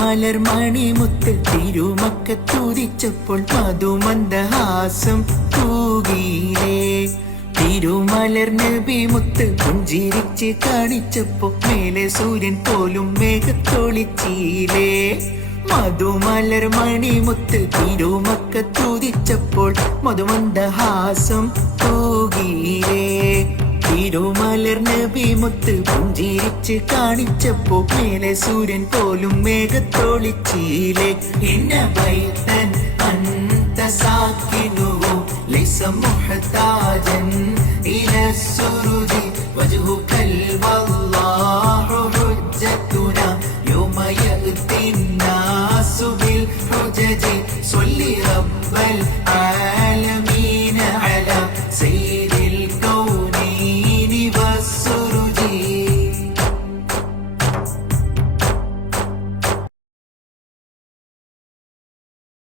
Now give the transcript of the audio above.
തിരുമലർ മണിമുത്ത് തിരുമക്കത്തുദിച്ചപ്പോൾ മധുമന്ദഹാസം തൂകിയിലേ. തിരുമലർ നബി മുത്ത് പുഞ്ചിരിച്ച് കാണിച്ചപ്പോ മേലെ സൂര്യൻ പോലും മേഘത്തൊളിച്ചീലേ. മധുമലർ മണിമുത്ത് തിരുമക്കത്തുദിച്ചപ്പോൾ മധുമന്ദഹാസം തൂകിയിലേ. തിരുമലർ നബി മുത്ത് പുഞ്ചിരിച്ച് കാണിച്ചപ്പോ മേലെ സൂര്യൻ പോലും മേഘത്തൊളിച്ചീലേ. ഇന്ന ബൈതൻ അൻത സാകിനുഹു ലൈസ മുഹ്താജൻ ഇല സുരുദി വജ്ഹുകൽ വല്ലാഹു ഹുജ്ജതുനാ യൗമ യഅതിന്ന